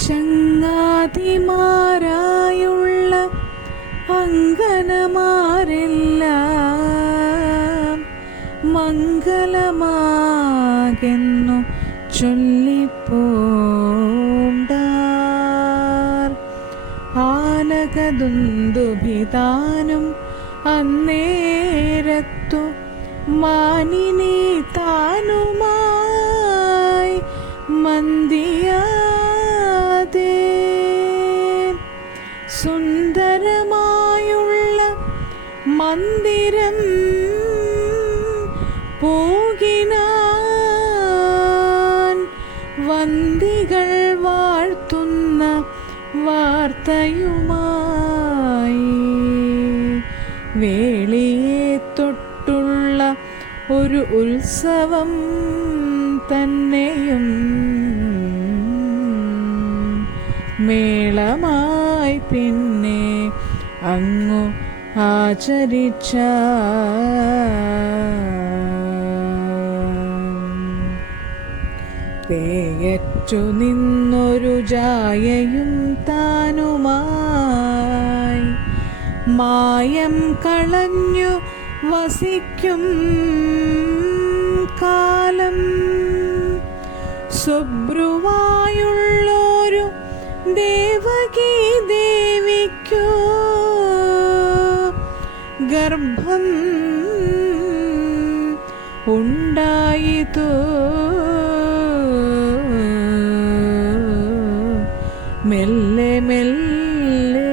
ചങ്ങാതിമാരായുള്ള അങ്കനമാരെല്ലാം മംഗളമാകെന്നു ചൊല്ലിപ്പോണ്ടാർ. ആനകദുന്ദുഭിതാനും അന്നേരത്തു മാനിനി സുന്ദരമായുള്ള മന്ദിരം പോകിനാൻ വന്ദികൾ വാഴ്ത്തുന്ന വാർത്തയുമായി വേളിയെ തൊട്ടുള്ള ഒരു ഉത്സവം തന്നെയും മേളമായി പിന്നെ അങ്ങു ആചരിച്ച. പേയറ്റു നിന്നൊരു ജായയും താനുമായി മായം കളഞ്ഞു വസിക്കും കാലം. സുബ്രുവായുള്ളൊരു ദേവകീ ഗർഭം ഉണ്ടായി മെല്ലെ മെല്ലെ